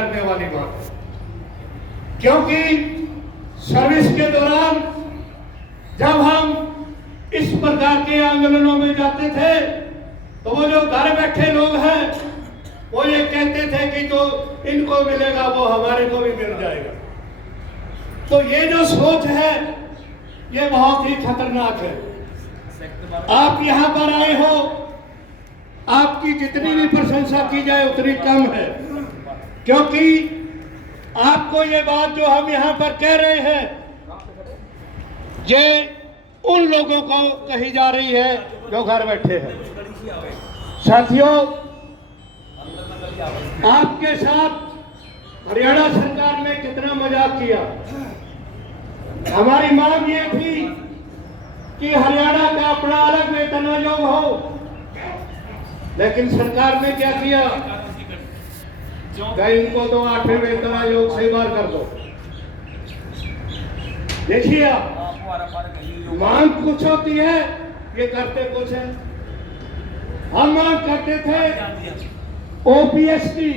करने वाली बात है, क्योंकि सर्विस के दौरान जब हम इस प्रकार के आंदोलनों में जाते थे तो वो जो घर बैठे लोग हैं वो ये कहते थे कि जो इनको मिलेगा वो हमारे को भी मिल जाएगा। तो ये जो सोच है ये बहुत ही खतरनाक है। आप यहाँ पर आए हो, आपकी जितनी भी प्रशंसा की जाए उतनी कम है, क्योंकि आपको ये बात जो हम यहाँ पर कह रहे हैं ये उन लोगों को कही जा रही है जो घर बैठे हैं। साथियों, आपके साथ हरियाणा सरकार ने कितना मजाक किया। हमारी मांग ये थी कि हरियाणा का अपना अलग वेतन आयोग हो, लेकिन सरकार ने क्या किया, इनको तो 8वें वेतन आयोग से बाहर कर दो। देखिए, आप मांग कुछ होती है, ये करते कुछ है। हम मांग करते थे ओपीएस की,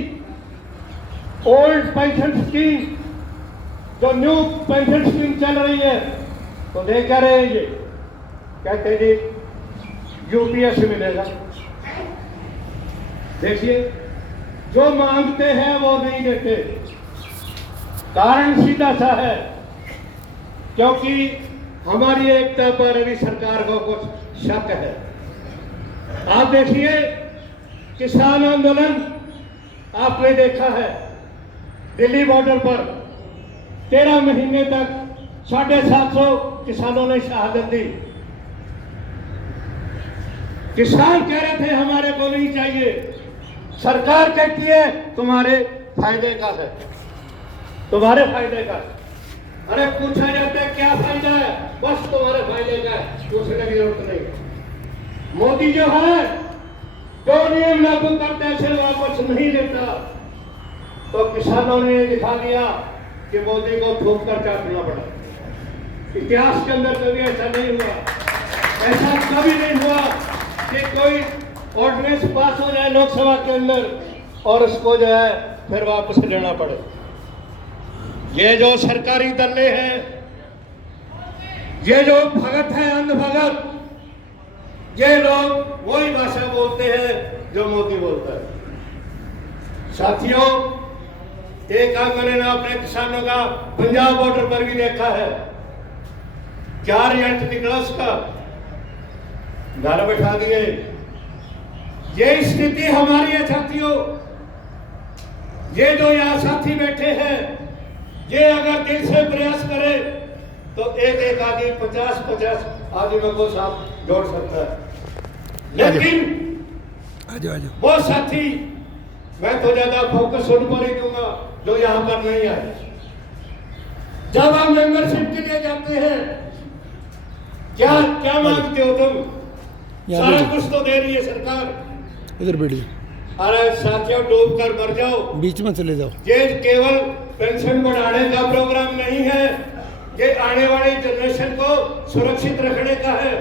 ओल्ड पेंशन स्कीम, जो न्यू पेंशन स्कीम चल रही है, तो दे क्या रहे हैं ये, कहते जी यूपीएस से मिलेगा। देखिए, जो मांगते हैं वो नहीं देते। कारण सीधा सा है, क्योंकि हमारी एकता पर अभी सरकार को कुछ शक है। आप देखिए, किसान आंदोलन आपने देखा है, दिल्ली बॉर्डर पर 13 महीने तक 750 किसानों ने शहादत दी। किसान कह रहे थे हमारे को नहीं चाहिए, सरकार कहती है तुम्हारे फायदे का है, तुम्हारे फायदे का। अरे पूछा जाता है क्या फायदा है, बस तुम्हारे फायदे का है, पूछने की जरूरत नहीं। मोदी जो है जो नियम लागू करते हैं वापस नहीं लेता, तो किसानों ने ये दिखा दिया कि मोदी को ठोक कर चाटना पड़ा। इतिहास के अंदर कभी ऐसा नहीं हुआ, ऐसा कभी नहीं हुआ कि कोई ऑर्डिनेंस पास हो जाए लोकसभा के अंदर और उसको जो है फिर वापस लेना पड़े। ये जो सरकारी दल्ले हैं, ये जो भगत है, अंध भगत, ये लोग वही भाषा बोलते हैं जो मोदी बोलता है। साथियों, एक आंदोलन आपने किसानों का पंजाब बॉर्डर पर भी देखा है, क्या रिजल्ट निकला उसका, घर बैठा दिए। ये स्थिति हमारी है साथियों। ये जो यहाँ साथी बैठे हैं, ये अगर दिल से प्रयास करे तो एक एक आदमी 50-50 आदमियों को साथ जोड़ सकता है। लेकिन वो साथी, मैं तो ज्यादा फोकस उन पर ही दूंगा जो यहाँ पर नहीं आए। जब हम मेंबरशिप के लिए जाते हैं, क्या क्या मांगते हो तुम? सारा कुछ तो दे रही है सरकार। इधर बैठिए। अरे साथियों, डूब कर मर जाओ, बीच में चले जाओ। ये केवल पेंशन बढ़ाने का प्रोग्राम नहीं है, ये आने वाली जनरेशन को सुरक्षित रखने का है।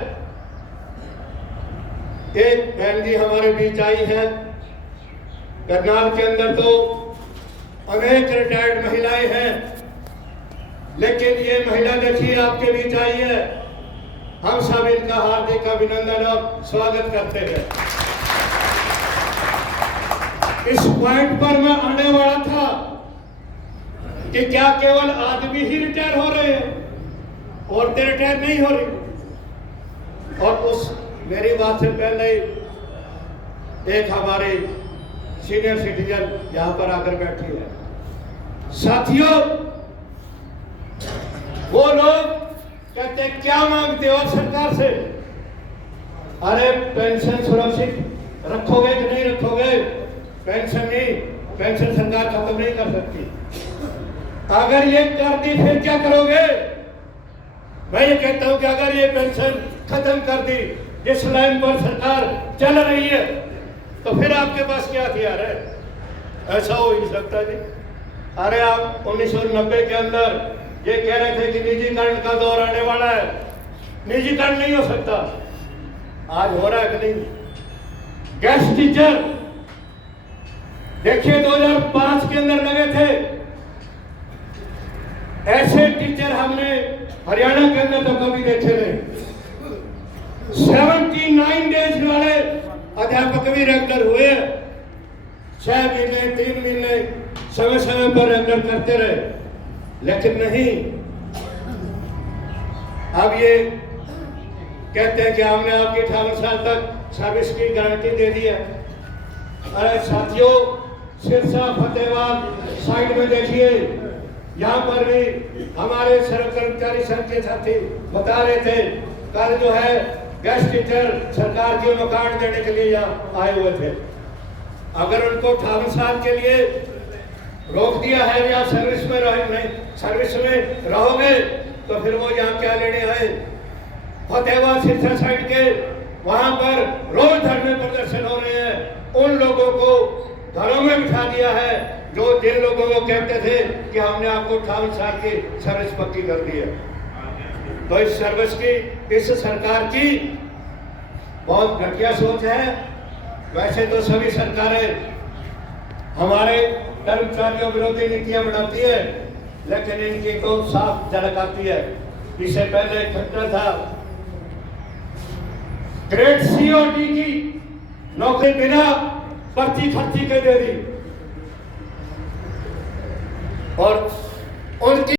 एक बहन जी हमारे बीच आई है, करनाल के अंदर तो अनेक रिटायर्ड महिलाएं हैं, लेकिन ये महिला देखिए आपके बीच आई है। हम सब इनका हार्दिक अभिनंदन और स्वागत करते हैं। इस पॉइंट पर मैं आने वाला था कि क्या केवल आदमी ही रिटायर हो रहे हैं, औरतें रिटायर नहीं हो रही। और उस मेरी बात से पहले एक हमारे सीनियर सिटीजन यहाँ पर आकर बैठी है। साथियों, वो लोग कहते क्या मांगते हो सरकार से? अरे पेंशन सुरक्षित रखोगे कि नहीं रखोगे? पेंशन नहीं, पेंशन सरकार खत्म नहीं कर सकती। अगर ये कर दी फिर क्या करोगे? मैं ये कहता हूं कि अगर ये पेंशन खत्म कर दी, जिस लाइन पर सरकार चल रही है, तो फिर आपके पास क्या हथियार है? ऐसा हो ही नहीं सकता जी। अरे आप 1990 के अंदर ये कह रहे थे कि निजीकरण का दौर आने वाला है, निजीकरण नहीं हो सकता। आज हो रहा है कि नहीं? गेस्ट टीचर देखिए 2005 के अंदर लगे थे, ऐसे टीचर हमने हरियाणा के अंदर तो कभी देखे नहीं। 79 डेज वाले अध्यापक भी रेगुलर हुए, 6 महीने 3 महीने समय समय पर रेगुलर करते रहे, लेकिन नहीं। अब ये कहते हैं कि हमने आपकी 58 साल तक सर्विस की गारंटी दे दी है। अरे साथियों, सिरसा फतेहाबाद साइड में देखिए, यहाँ पर भी हमारे कर्मचारी संघ के साथी बता रहे थे, कल जो है गेस्ट टीचर सरकार के मकान देने के लिए यहाँ आए हुए थे। अगर उनको 58 साल के लिए रोक दिया है या सर्विस में रहोगे तो फिर वो यहाँ क्या लेने आए। फतेहाबाद सिरसा साइड के वहां पर रोज धरने प्रदर्शन हो रहे हैं। उन लोगों को घरों में बिठा दिया है जो जिन लोगों को कहते थे कि हमने आपको 58 साल की सर्विस पक्की कर दी है। तो इस सर्विस की, इस सरकार की बहुत घटिया सोच है। वैसे तो सभी सरकारें हमारे कर्मचारियों विरोधी नीतियां बनाती है, लेकिन इनकी तो साफ झलक आती है। इससे पहले एक घटना था, ग्रेड सी और डी की नौकरी बिना पर्ची खर्ची के दे दी और उनकी